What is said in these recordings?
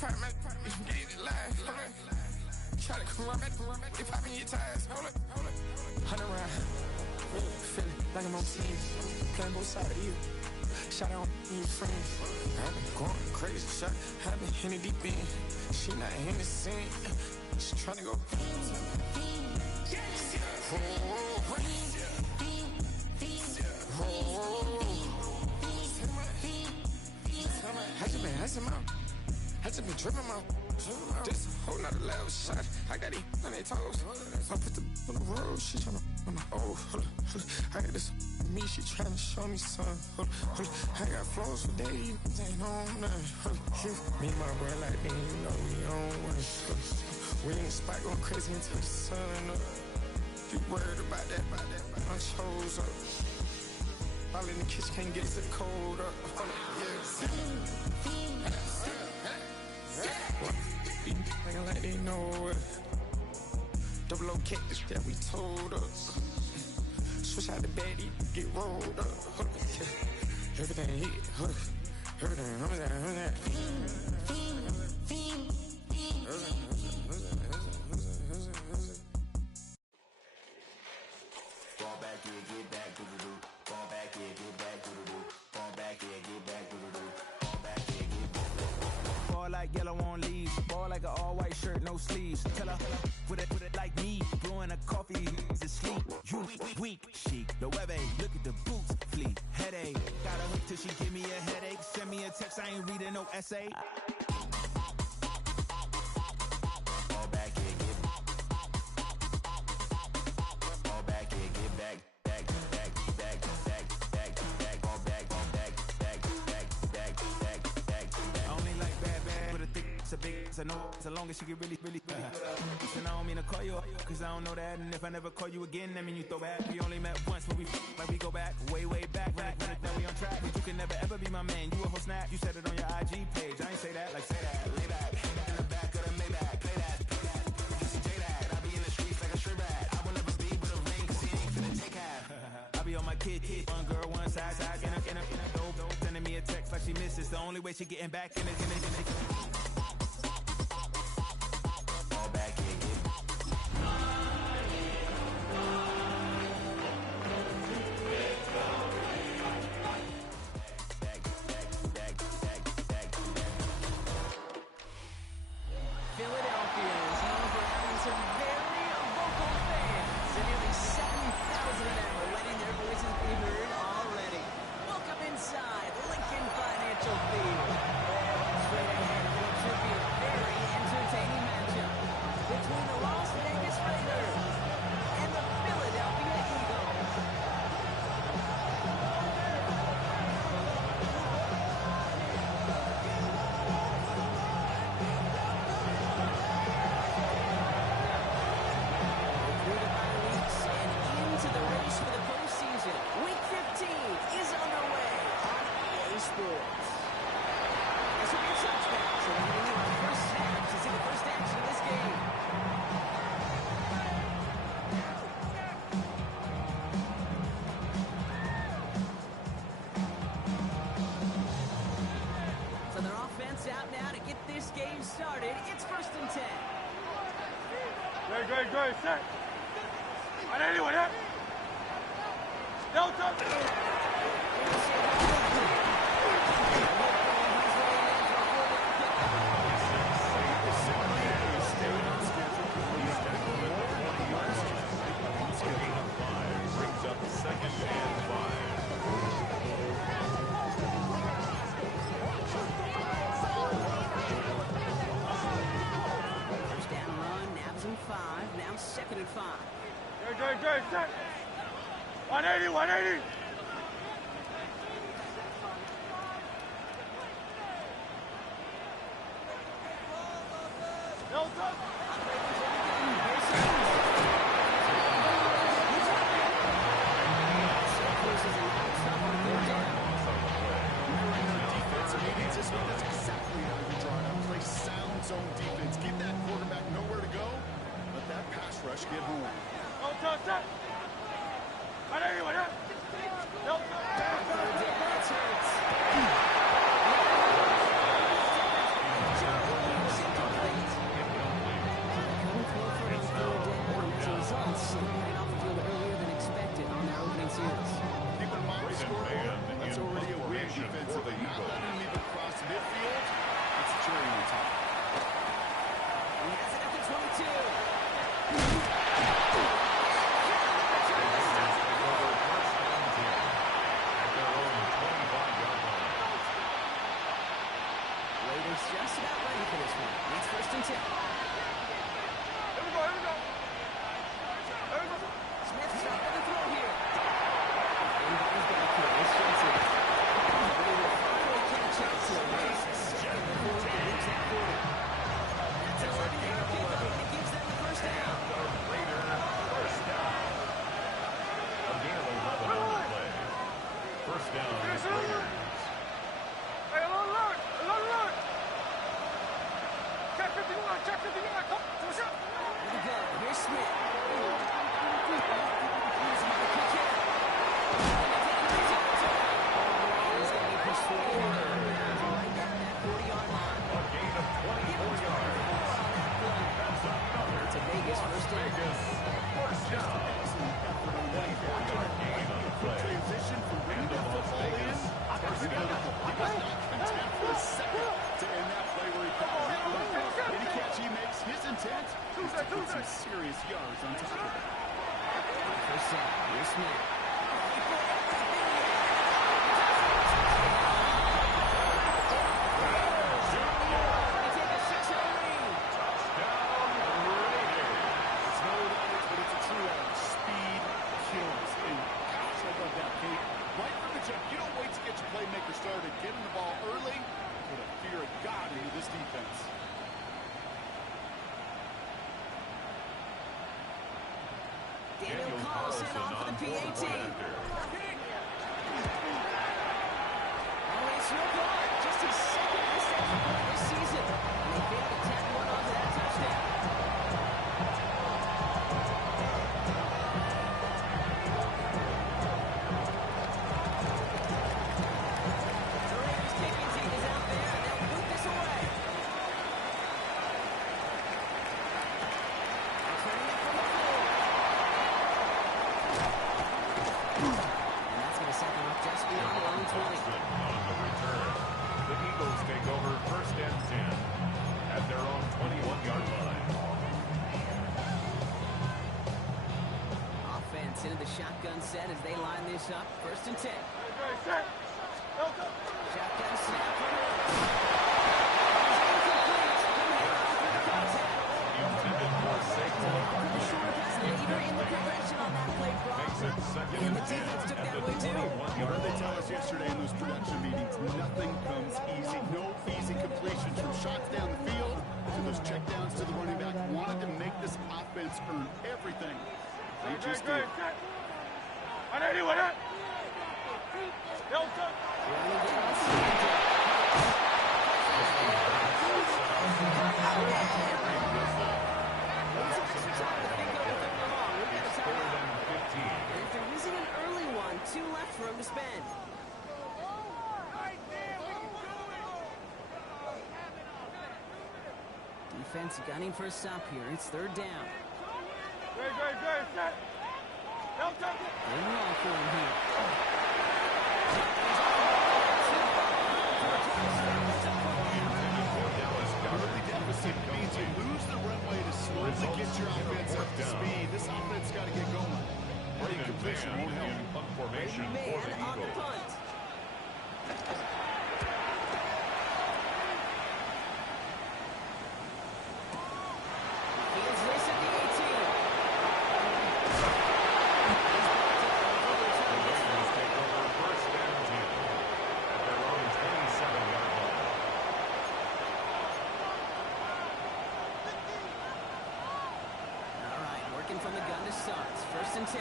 Get it live. Try to come back. They popping your tires. Hold up. 100 round. Feeling like I'm on TV. Playing both sides of you. Shout out to your friends. I've been going crazy. Shot. I've been hitting deep in. She not in the scene. She tryna go. I just been tripping out. Just a whole nother level shot. I got these on their toes. I put the on the road. She tryna. Oh, hold up. I got this. Me, she tryna show me something. Hold up. I got flows for days. Ain't on nothing. Me and my bro like, man, you know we on one. We in the spot going crazy until the sun up. You worried about that? I chose up. All in the kitchen can't get the cold up. Thinking like they know it. Double O cactus that we told us. Switch out the baddie, get rolled up. Everything hit, everything, Fall back, yeah, get back, do-do-do. Fall back, yeah, get back, do-do-do. Fall back, yeah, get back, do-do-do. Fall back, yeah, get back. Fall like yellow on leaves. Ball like an all-white shirt, no sleeves. Tell her, put it like me. Blowing a coffee, to sleep. You weak, chic. The webby, look at the boots, fleet. Headache, got a hook till she give me a headache. Send me a text, I ain't reading no essay. Fall back, yeah, get back. Fall back, yeah, get back. Back. Fall back. I only like bad, but a thick, it's a big, it's a no, as long as she get really. And I don't mean to call you up, cause I don't know that. And if I never call you again, that mean you throw back. We only met once, but we go back, way back. When now we on track, but you can never ever be my man. You a whole snap, you said it on your IG page. I ain't say that, like say that, lay back. In the back of the Maybach, play that. You see J that, I be in the streets like a strip rat. I will never speak with a ring, cause he ain't finna take half. I be on my kid, one girl, one side, in a dope. Sending me a text like she misses. The only way she getting back in it. Great, set. On anyone, yeah? Delta. Brings up second and 5. First down run, Nabs and 5. Now 2nd and 5. Great, set. 180. Delta. That's exactly how you draw it up. Play sound zone defense. Give that quarterback nowhere to go. Let that pass rush get home. Set. 180, yeah? Delta. That's hurts. He's just about ready for this one. It's 1st and 10. Here we go. Smith stopping the throw here. And goes back here. It's Johnson. He will finally catch up to him. Just a second before he leaves that 40. That's 11-yard pickup. It gives them the first down. The Raiders first down. A gain of 11 on the play. First down, Raiders. Hey, alert! Check 51, come. What's up? Here we go. Here's Smith. He's going to kick it. He's going to be pushed 40 right down that 40-yard line. A gain of 24 yards. That's another. It's a Vegas first down. Vegas first down. 24-yard gain on the play. Transition from bringing that football in. First down. He was not content for a second to end that play where he caught it. Any catch he makes, his intent is to put some serious yards on top of it. First down. Here's Smith. Playmaker started getting the ball early, put a fear of God into this defense. Daniel Carlson off of the PAT. Oh, it's no good. Just his second reception point this season. And they failed to tack one onto that touchdown. Into the shotgun set as they line this up. 1st and 10. Shotgun snap. And the defense took that way too. What did they tell us yesterday in those production meetings? Nothing comes easy. No easy completions from shots down the field to those checkdowns to the running back. Wanted to make this offense earn everything. They just did. If they're using an early one, 2 left for him to spend. Defense gunning for a stop here. It's 3rd down. Good run for him here. Early deficit means you lose the runway to slowly get your offense up to speed. This offense got to get going. Early completion won't help. Formation for the Man on the Eagles. punt. Here's this at the 18. First down 10 at their own 27-yard line. All right, working from the gun to start. 1st and 10.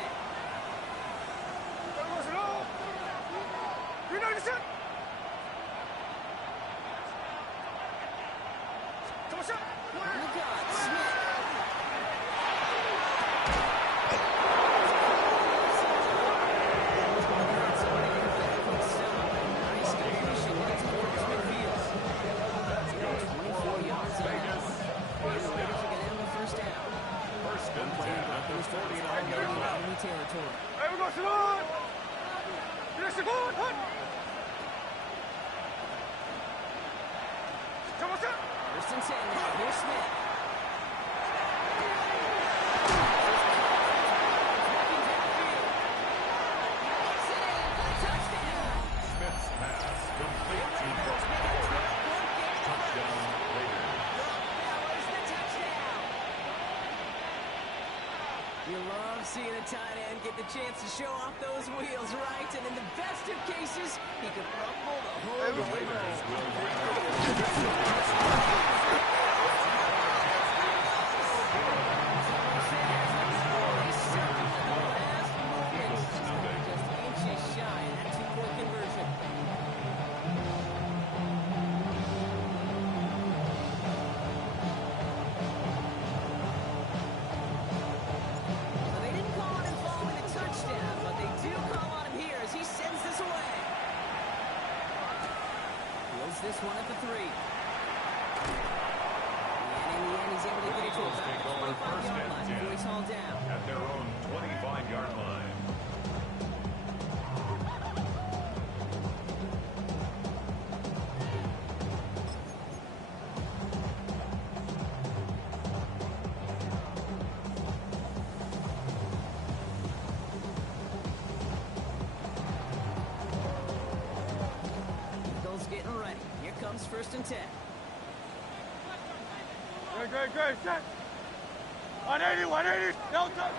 On the gun, Smith. Nice completion. That's towards midfield. 24 yards on that one. And the Raiders are going to have a first down. First and 10 at their 49-yard line. Enemy territory. First and 10 now. Here's Smith. Smith's pass complete to touchdown. You love seeing a tight end get the chance to show off those wheels, right? And in the best of cases, he could rumble the whole way Just inches shy of that two-point conversion. This one at the 3. And in the end, he's able to get it to about the 25-yard line before he's hauled down. At their own 25-yard line. Getting ready. Here comes 1st and 10. Great. Set. 180. No touch.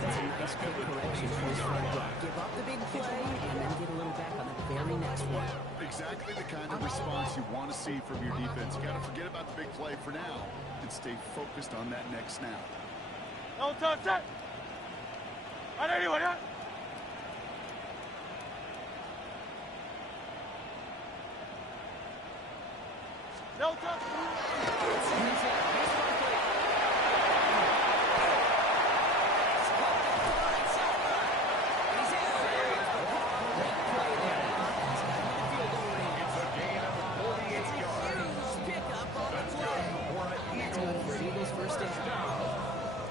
That's a nice quick correction for his front guard. Give up the big play and then get a little back on the very next one. Exactly the kind of response you want to see from your defense. You got to forget about the big play for now and stay focused on that next snap. No touch. Set. 180. No touch.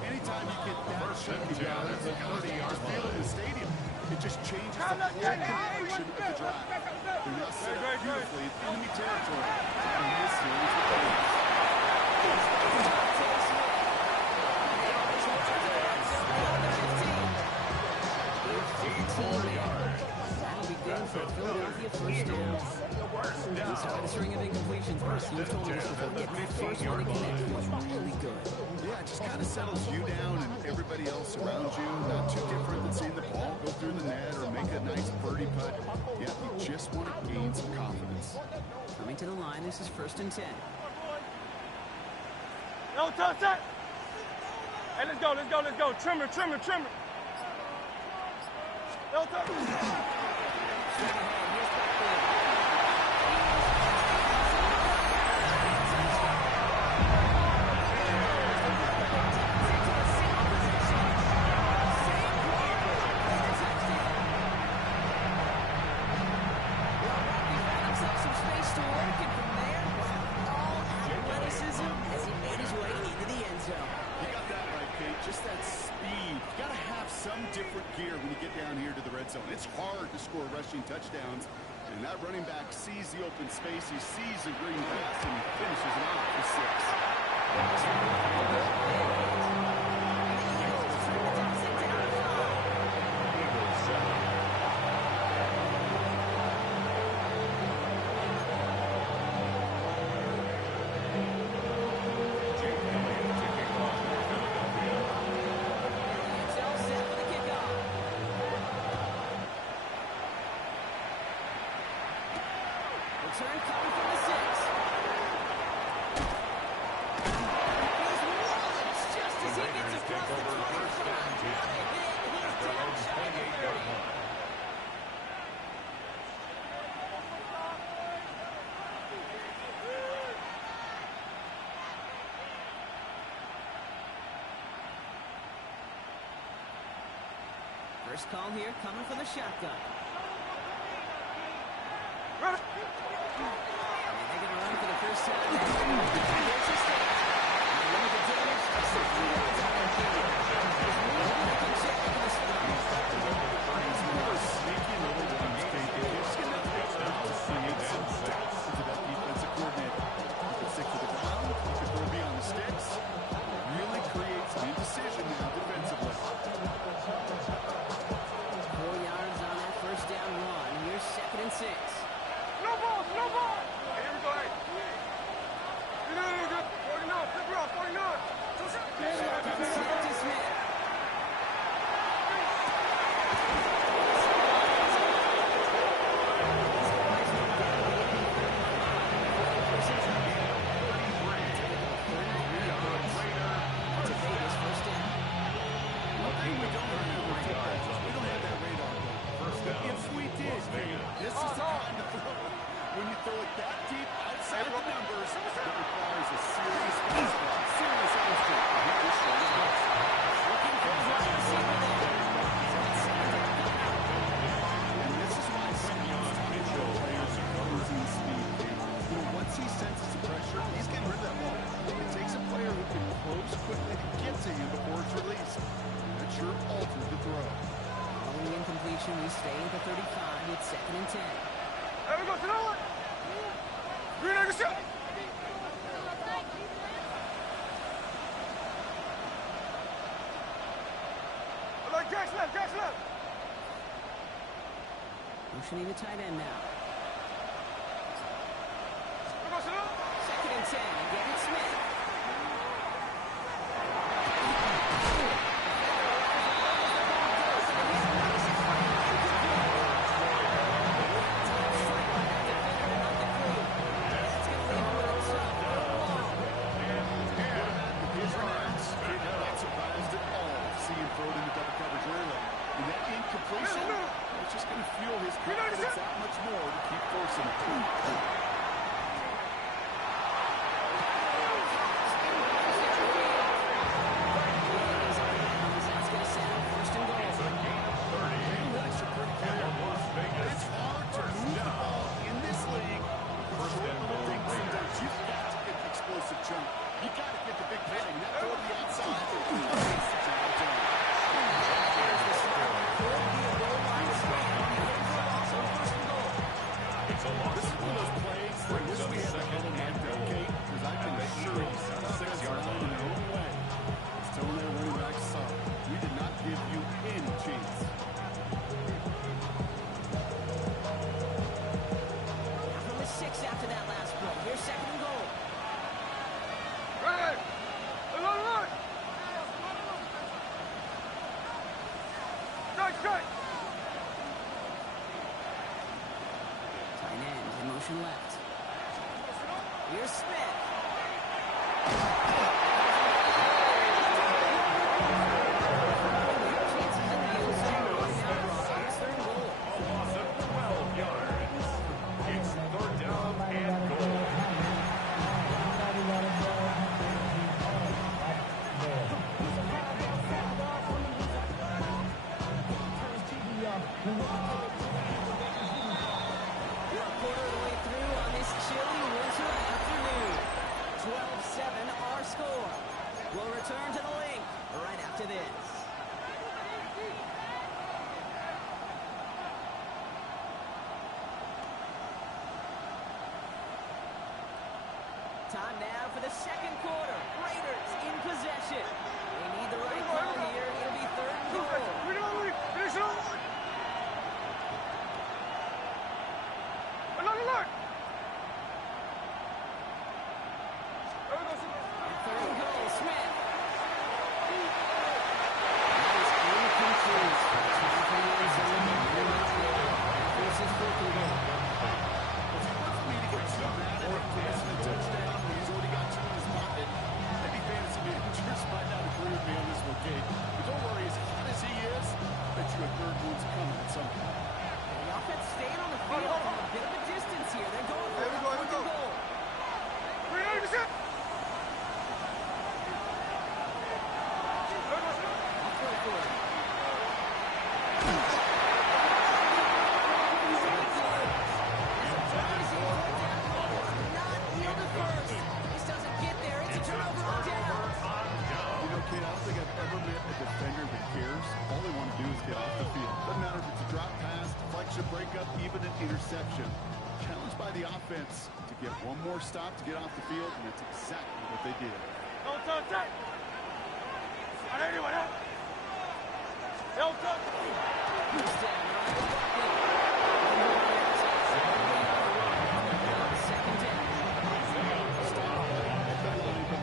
Anytime you get that chunky down, it's a 30-yard field in the stadium. It just changes the whole complexion of the drive. They're now set up beautifully in enemy territory in this series with That'll be good for Philadelphia first down. We started a string of incompletions, but you've told me this before. Getting that first one to connect feels really good. Yeah, it just kind of settles you down and everybody else around you. Not too different than seeing the ball go through the net or make a nice birdie putt. Yeah, you just want to gain some confidence. Coming to the line, this is 1st and 10. No touch. Set. Hey, let's go. Trimmer. No touch. Just that speed. You got to have some different gear when you get down here to the red zone. It's hard to score rushing touchdowns. And that running back sees the open space. He sees the green grass and finishes it off for 6. Return coming from the 6. He's wallets just as he gets across the 25. He's down shy of the 30. First call here coming from the shotgun. Run it. And they're going to run for the first time. There's a step. And the limit of damage to 60 yards on their field. He's moving the check to the spot. Sneaky little ones, Kate. They just get that touchdown to create some space into that defensive coordinator. You can stick to the ground. You can go beyond the sticks. Really creates an indecision now defensively. 4 yards on that first down run. Here's 2nd and 6. They stay at the 35 with 2nd and 10. There we go, to the one. Green egg shot. Jack's left, Jack's left. Motioning the tight end now. There goes to the 2nd and 10. Again, it's Smith. It's just going to fuel his confidence that much more to keep forcing it. It's hard to move the ball in this league. You've got to get the explosive jump. You've got to get the big play. That throw to the outside. This is one of those plays where we have a little marked out, okay? Because I can assure you, 6-yard line in their own way. It's telling their running back, sorry, we did not give you any chance. From the 6 after that last play. Here's 2nd and goal. Right. Look. Strike. Tight end in motion left. Here's Smith. We'll return to the link right after this. Time now for the 2nd quarter. Raiders in possession. They need the right call here. It'll be 3rd and goal. Finish it on. Look. Interception. Challenged by the offense to get one more stop to get off the field, and that's exactly what they did. Don't touch that. Anyone else? Don't touch.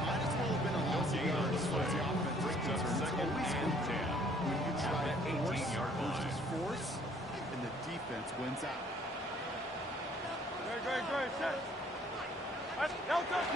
Might as well have been a loss of yards as far as the offense is concerned. It's always when you try force versus force, and the defense wins out. Great. Set. Don't touch.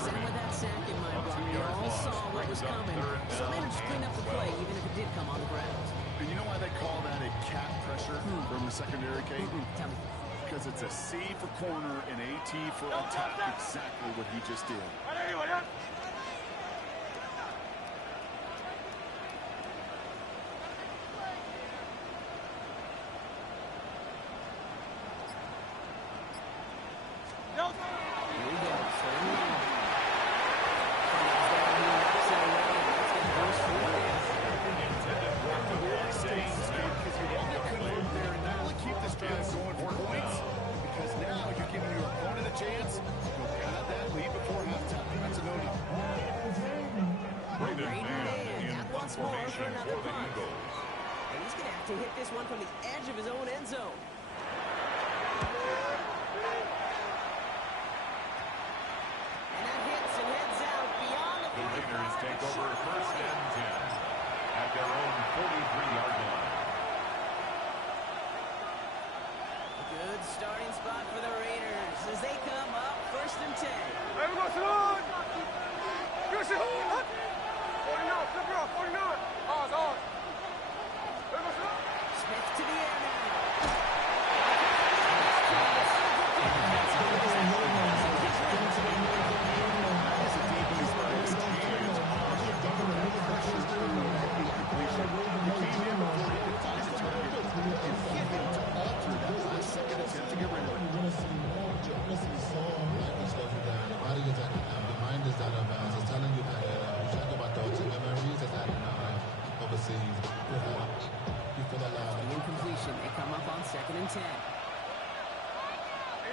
With that sack in my block, they all saw what was coming, so they just cleaned up the play, even if it did come on the ground. And you know why they call that a cat pressure from the secondary, Kate? Tell me. Because it's a C for corner and a T for attack. Exactly what he just did. for rushing another for the punt. Eagles. And he's going to have to hit this one from the edge of his own end zone. And that hits and heads out beyond the 45. The Raiders take over first and 10 at their own 43-yard line. A good starting spot for the Raiders as they come up first and 10. Hey, we go, Salon! Good shit! 49, flip it off, 49. Ours. Hey, go, Salon! Smith to the air now. As a DB's first chance on the double pressure incompletion. He came in before he could find the target and hit him to alter that last second attempt to get rid of it. Incompletion. They come up on second and 10. Here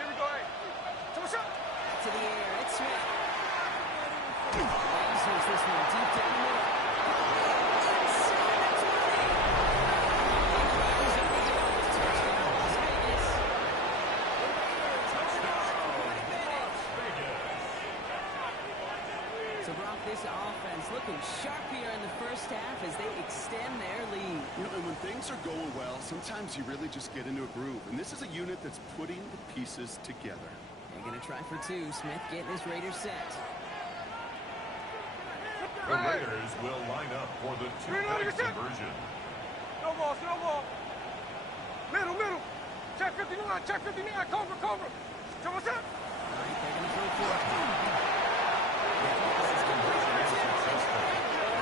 we go, hey. Come on, Back to the air. It's Smith. Answers this one deep down the middle. Inside the 20. In the end zone he goes. Touchdown, Las Vegas. So Brock, this offense looking sharp here in the first half as they extend their lead. You know, and when things are going well, sometimes you really just get into a groove. And this is a unit that's putting the pieces together. They're going to try for two. Smith getting his Raiders set. The Raiders will line up for the two-point conversion. No ball. Middle. Check 59, cover. Come on, All right, they're going to throw for it. Successful.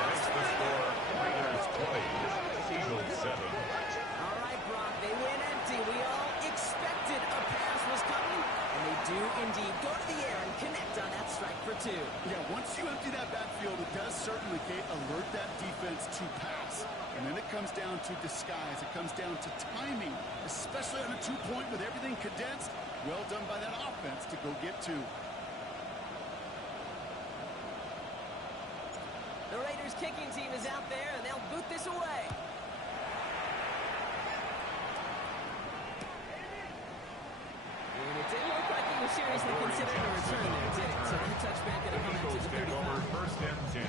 Makes the score Raiders 20, Eagles 7. All right, Brock, they win empty. We all expected a pass was coming, and they do indeed go to the air and connect on that strike for two. Yeah, once you empty that backfield, it does certainly alert that defense to pass. And then it comes down to disguise. It comes down to timing, especially on a two-point with everything condensed. Well done by that offense to go get two. The Raiders kicking team is out there, and they'll boot this away. And it didn't look like he was seriously considering a return there, did it? So the touchback going to come out to Eagles the take over 35. first and 10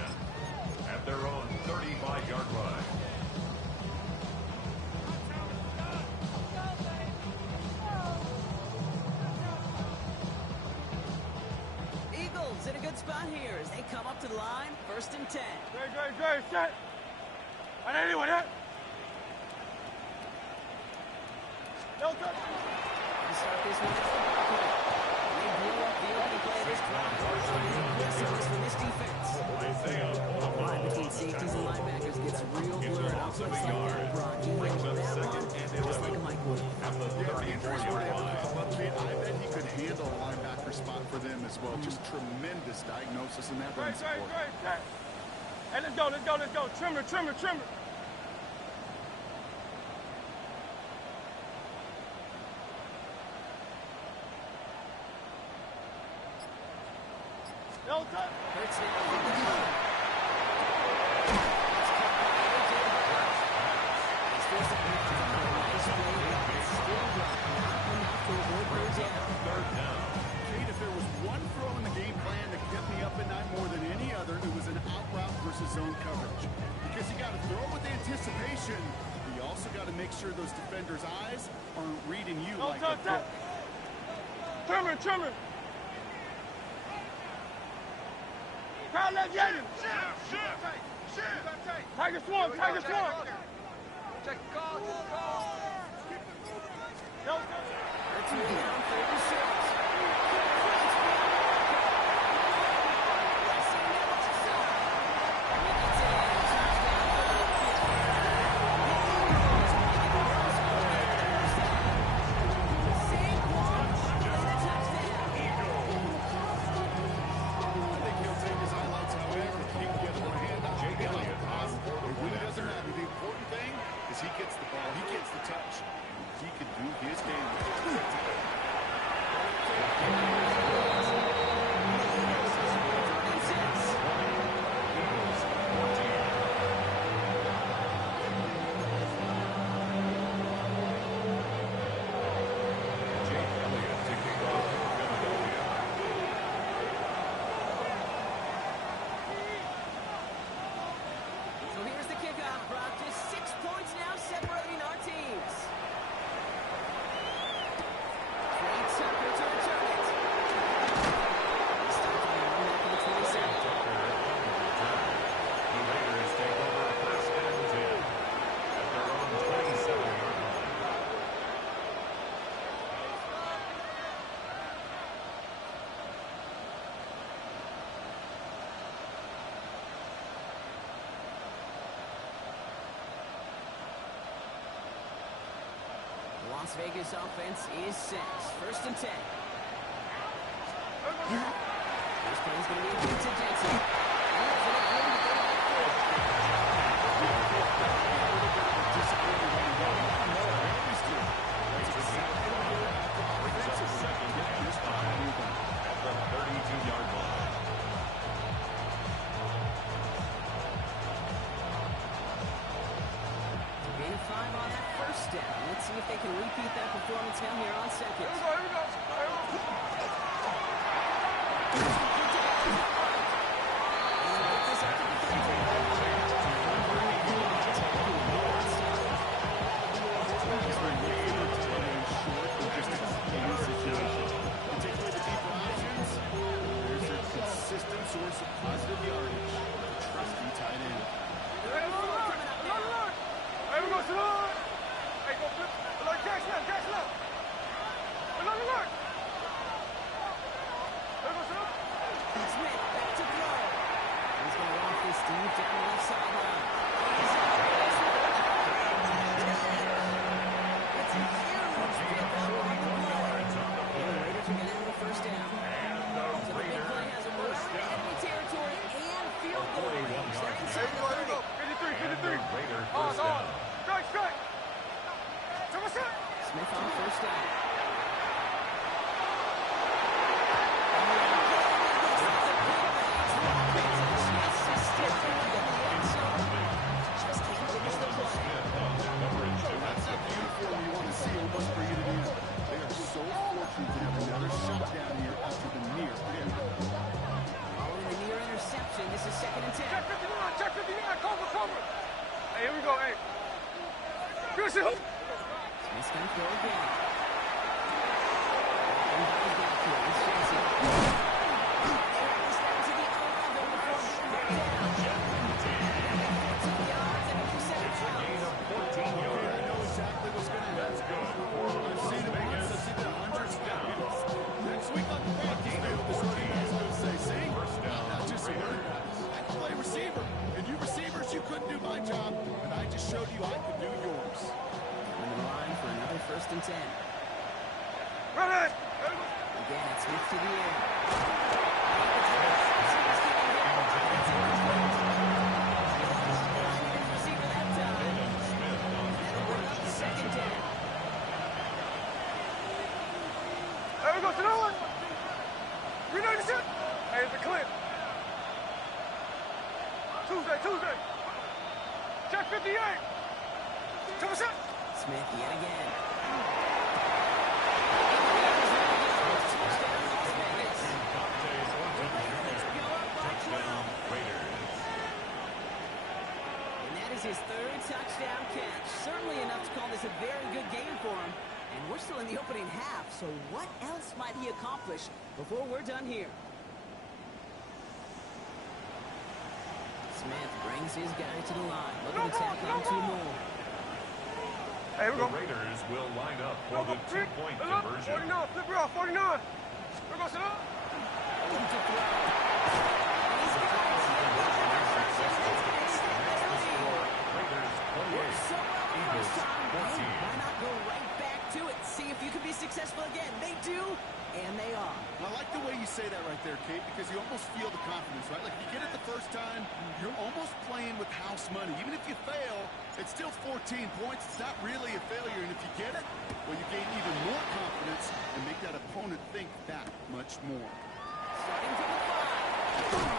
at their own 35-yard line. Eagles in a good spot here as they come up to the line, first and 10. Great, set. I didn't do it. No touch. To start this one, they blew up the opening play of this drive. Aggressiveness from this defense. The line between safeties and linebackers gets real blurred out place like that, Brock. You hit that one just like a microwave. At the Yeah, if the injuries were to 34-yard ever line. pop up, I bet he could handle a linebacker spot for them as well. Just tremendous diagnosis in that run support. Great, set. Hey, let's go. Trimmer. No touch. Hurts now. Third down. Kate, if there was one throw in the game plan that kept me up at night more than any other, it was an out route versus zone coverage. Because you got to throw with anticipation, but you also got to make sure those defenders' eyes aren't reading you No like a touch. book. Trimmer. Crowd, let's get him. Tiger Swarm. Check call. No touch. Hurts him down, 36. I think he'll take his highlights however he can get one hand out. Jake Elliott It really doesn't matter. The important thing is he gets the ball. He gets the touch. He can do his game. Las Vegas offense is set. 1st and 10. This play's going to be a bit to Jensen. At the 32-yard line. Gain of 5 on that 1st down. Let's see if they can repeat that performance down here on 2nd. Here we go. Consistent source of positive yardage. Trusty tight end. Hey, we go, Salon. Hey, go flip. Alert, catch left. Alert. Hey, go, Salon. Smith back to throw. He's going to walk this deep down the left sideline. It's a huge pick up on the play. And the Raiders are going to have a 1st down. So the big play has a first down. Enemy territory and field goal range. They're inside the 30. 53. Raider On. first down. Strike. Smith on 1st down. That's not the uniform you want to see. It must bring it in. They are so fortunate to have another shot down here after the near pin. Following the near interception, this is 2nd and 10. Check 59. Cover. Hey, here we go. Hey. Good shit. Smith's going to throw again. And goes back to it. It's Jensen. This down to the 11 before being brought down. 15 yards and interception. Gain of 14 I yards. know exactly what's going to happen. That's good. I've seen it once. I've seen it hundreds of times. Next week on the practice field, this running back's going to say, see, First down. not just a running back. I can play receiver. And you receivers, you couldn't do my job. And I just showed you I could do yours. On the line for another 1st and 10. Run it. Again, it's Smith to the air. Receiver that time. That'll bring up the 2nd down. There we go, Salon. We know this shit. Hey, it's a clip. Tuesday. Check 58. Come on, shot. Smith yet again. Touchdown, Raiders. And that is his 3rd touchdown catch. Certainly enough to call this a very good game for him. And we're still in the opening half, so what else might he accomplish before we're done here? Smith brings his guy to the line. Looking to tack on 2 more. Hey, we The go. Raiders will line up for the 2-point conversion. 49. Flip it off. 49. Here we go, Salon. Looking to throw. And he's got it. That's going to extend their lead. Raiders Worked 28. so well the Eagles first time. 14. Hey, why not go right back to it? See if you can be successful again. They do, and they are. I like the way you say that right there, Kate, because you almost feel the confidence, right? Like, if you get it the first time, you're almost playing with house money. Even if you fail, it's still 14 points. It's not really a failure. And if you get it, well, you gain even more confidence and make that opponent think that much more. Starting from the 5.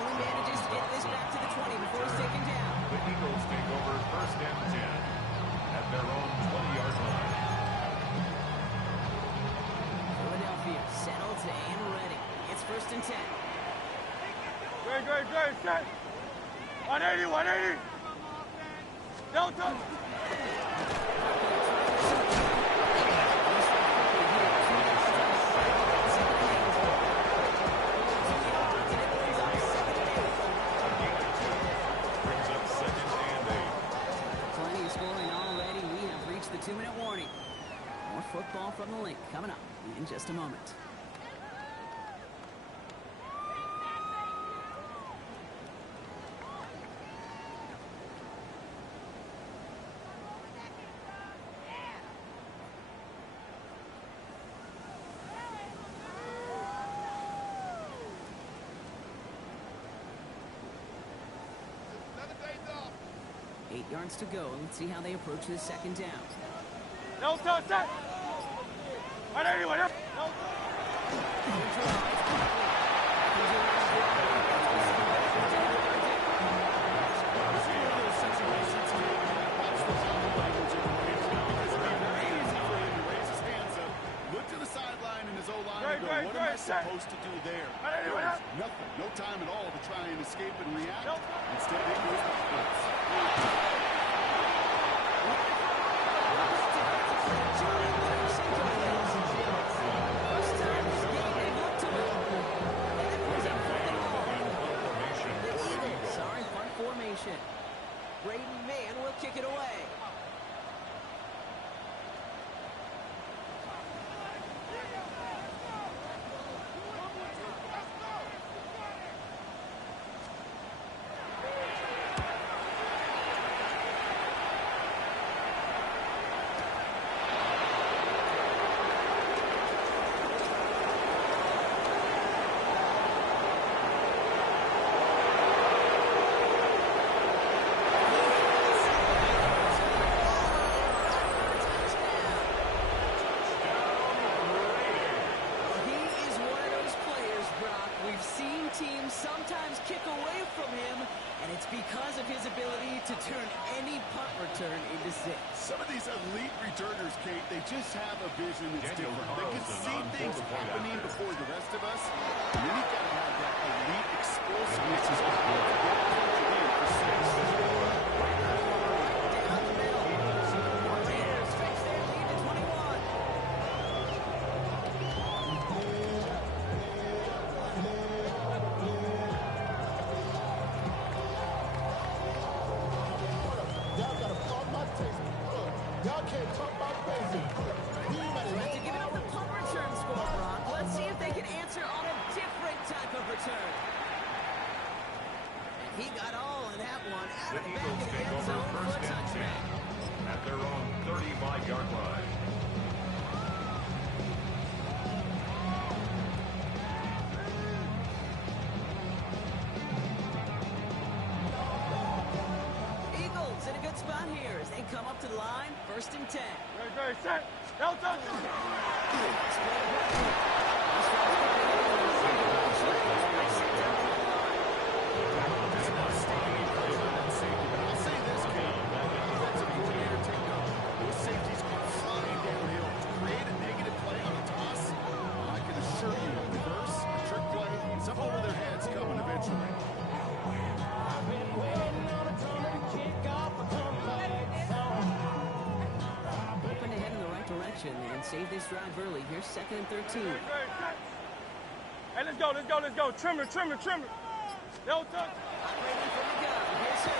Only manages to get this back to the 20 before he's taken down. The Eagles take over 1st and 10 at their own 20-yard line. Philadelphia settled and ready. It's 1st and 10. Great. Set. 180. Delta. Brings up 2nd and 8. Plenty of scoring already. We have reached the 2-minute warning. More football from the link coming up in just a moment. yards to go. Let's see how they approach this second down. No touch that. Right anyway. No. What am I supposed to do there? There's nothing. No time at all to try and escape and react. Instead, it goes backwards. Sorry, punt formation. Braden Mann will kick it away. Sometimes kick away from him, and it's because of his ability to turn any punt return into six. Some of these elite returners, Kate, they just have a vision that's different. They can see things happening before the rest of us, and then you've got to have that elite explosiveness as well. Down the middle. Raiders fix their lead to 21. Y'all can't talk about crazy. Trying to give it up the punt return score, Brock. Let's see if they can answer on a different type of return. And he got all of that one out The of the back Eagles of the take end over zone for a first and 10 touchdown. at their own 35-yard line. Eagles in a good spot here as they come up to the line, first and 10. Very set. No touch. I'll say this, Kate. Defensive coordinator take note. Those safeties are flying downhill. To create a negative play on a toss, I can assure you, a reverse, a trick play, something over their heads coming eventually. Hoping to head in the right direction and save this drive early. Here's second and 13. Hey, let's go. Trimmer. No touch. Ready from the gun. Here's six.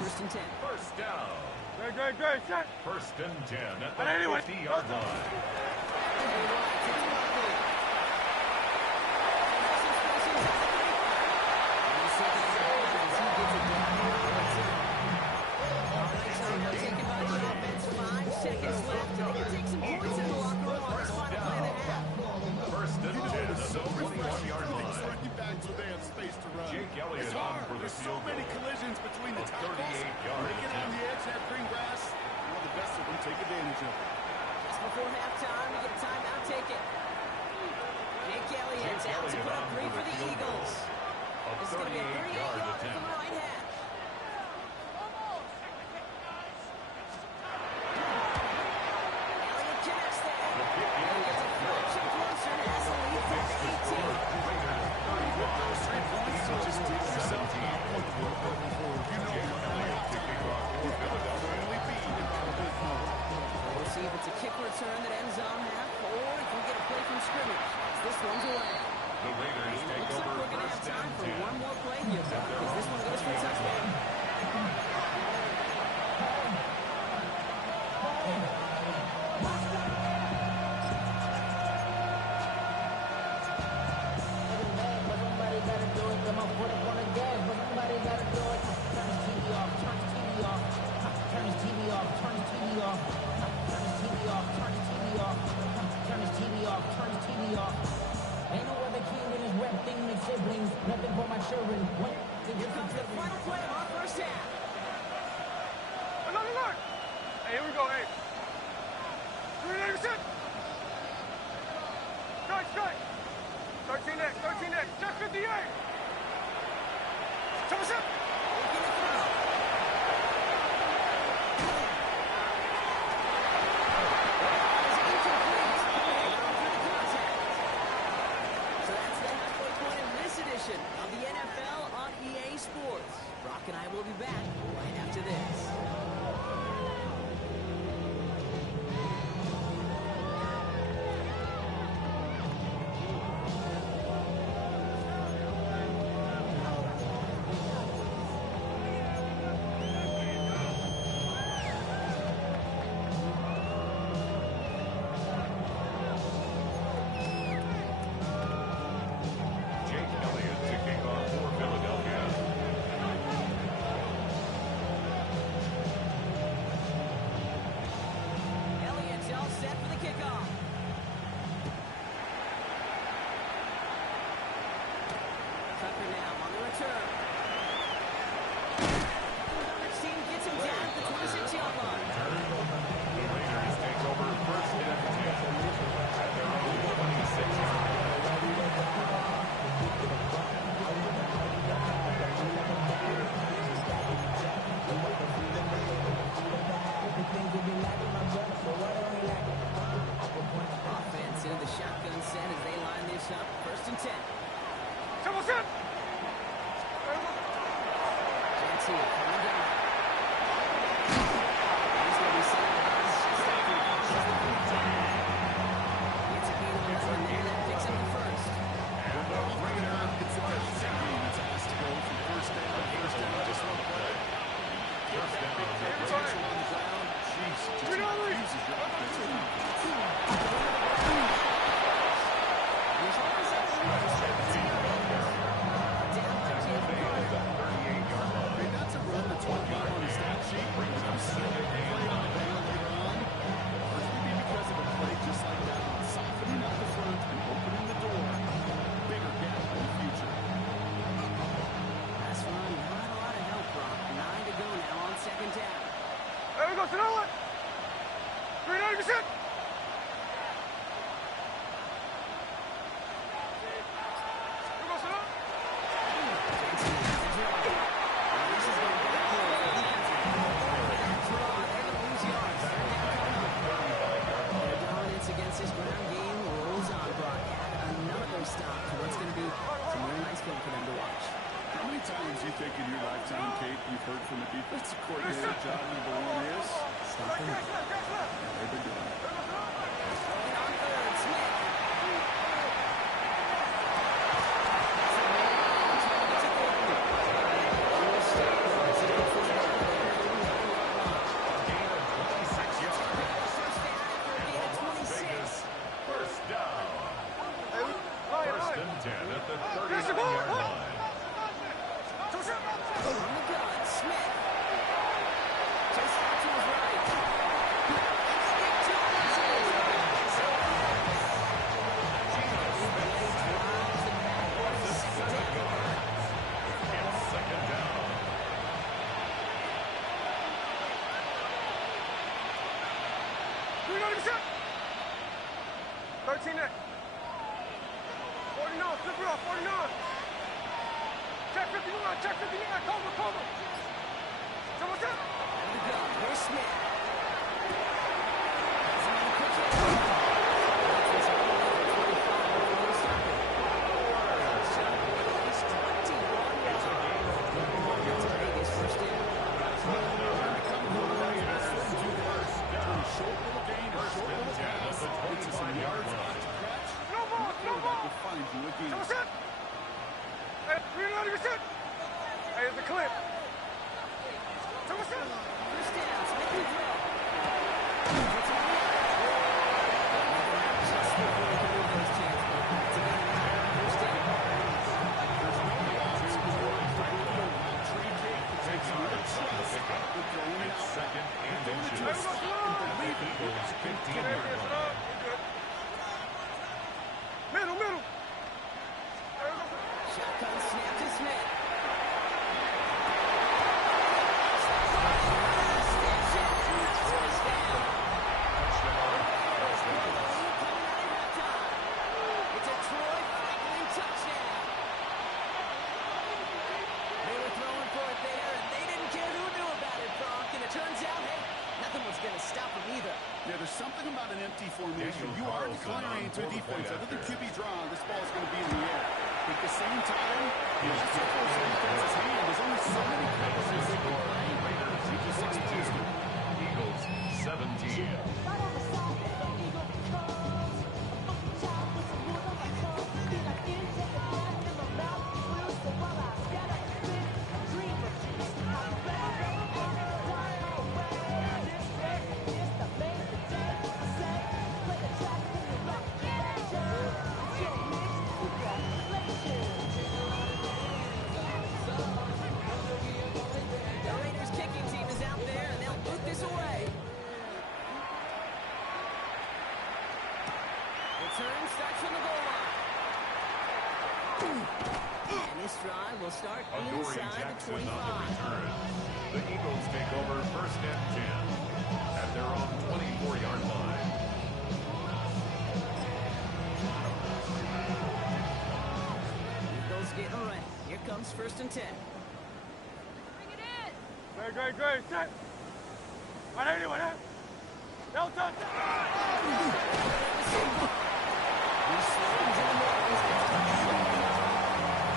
First and 10. First down. Great set. First and 10 at the But anyway, 50-yard line. Seconds left, and they can take some points in the locker room on this final play of the half. First and 10 at the 21-yard These line. running backs when they have space to run. Jake Elliott It's on hard. for the There's so field many goal. collisions between the A tackles. 38-yard They get on the edge, have green grass. Well, the best of them take advantage of it. Just before halftime, we get a timeout ticket. Jake Elliott's out to put up three for the Eagles. A This is going to be a 38-yard 38-yarder attempt. from the right hash. Elliott connects there. And gets a fraction closer and has the lead to 18. Those 3 points, you just dig yourself out. You know finally beat in big mode. We'll see if it's a kick return that ends on half, or if we get a play from scrimmage. This one's away. The Raiders take Looks like over we're going to first have edition of the NFL on EA Sports. Brock and I will be back right after this. Yeah, there's something about an empty formation. You are declaring to a defense. Other than QB draw, this ball is going to be in the air. At the same time, that's a force the defense's hand. There's only so many coverages they can play. He just exposed it. Eagles 17. The Raiders kicking team is out there, and they'll boot this away. Return starts from the goal line. And this drive will start Adoree inside the Jackson 25. on the return. The Eagles take over first and 10 at their own 24-yard line. Eagles getting ready. Here comes first and 10. Great, set. Right anyway, eh? No touch. He's slowing down the pace.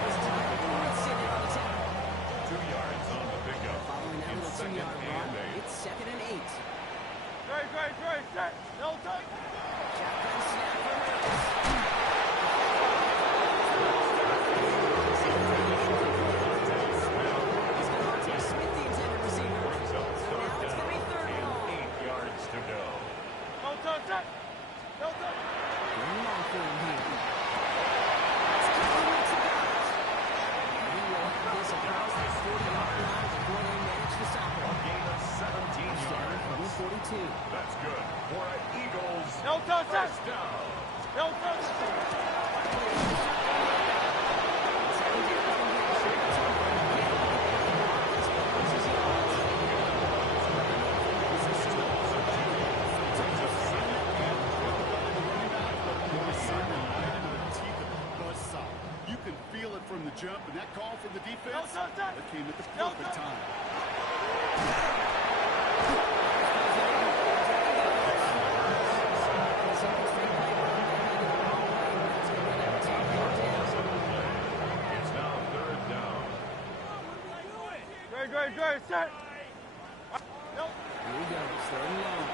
This time, let's sit in on the tackle. 2 yards on the pickup. Following that It's little second 2-yard run, and 8. it's second and 8. Great, set. No touch. Shotgun snap for Hurts. He's going to take Smith, the intended receiver. So now it's going to be third and long. 8 yards to go. No touch, set. No touch. Going long for him here. Let's keep moving to guys. He will have this across the 40-yard line before they manage to stop him. A gain of 17 Down yards. for 42. That's good for an Eagles No touch, set. first down. No touch. You can feel it from the jump, and that call from the defense, No, that came at the perfect time. It's now third down. Great, set. No. Here we go. Third and long.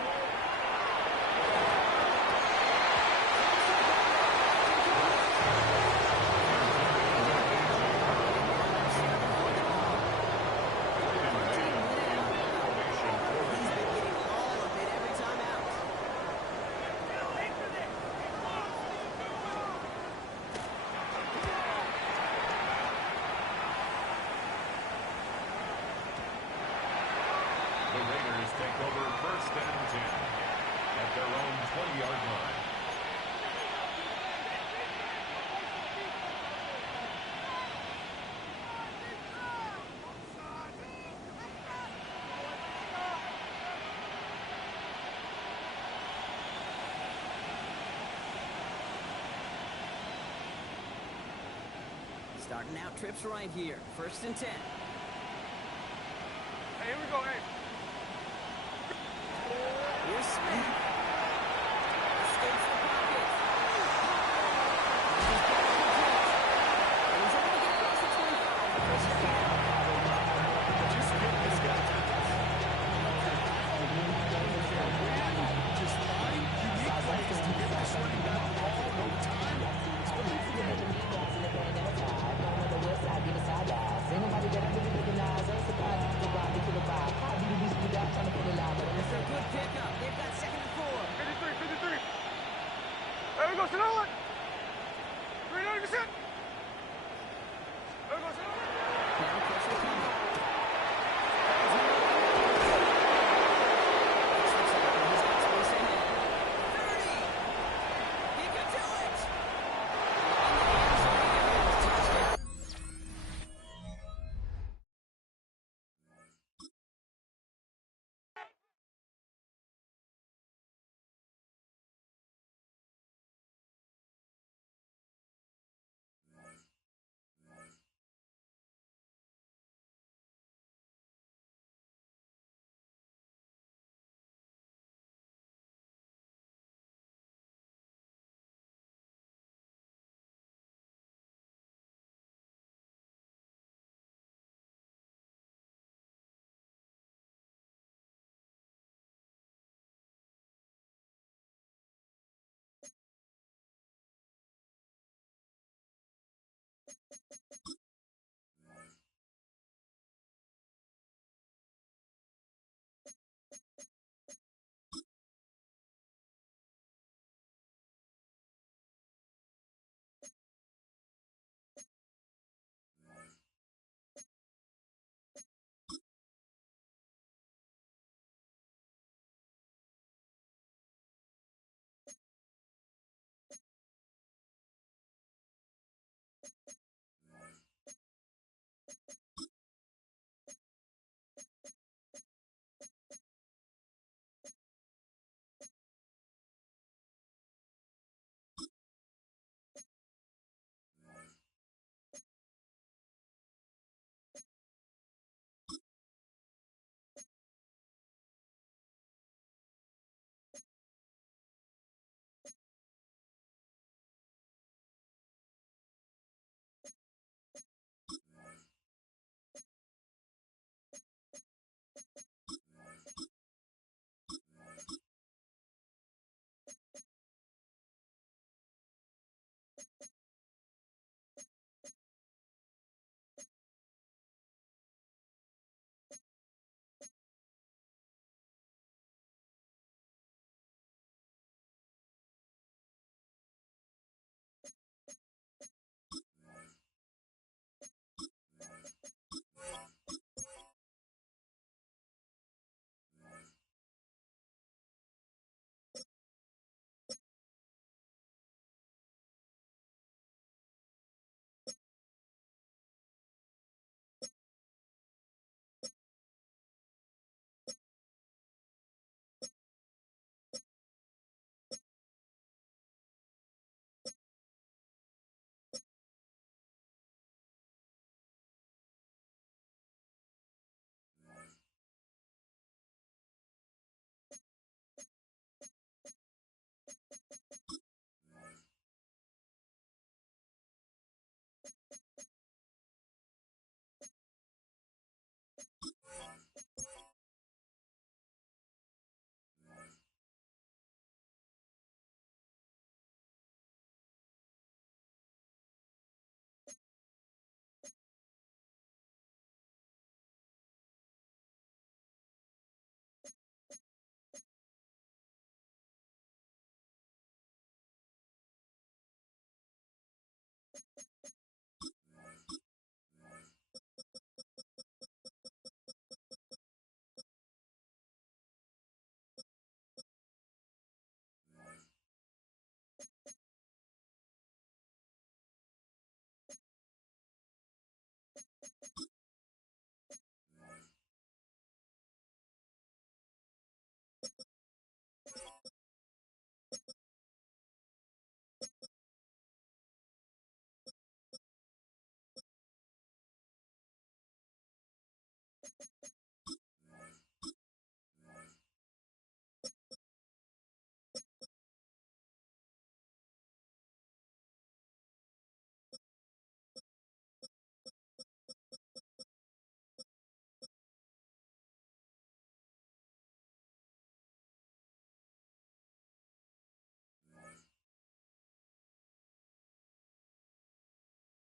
He's been getting all of it every time out. The Raiders take over first and 10 at their own 20-yard line. Starting out trips right here. First and 10. Hey, here we go, hey. Here's Smith.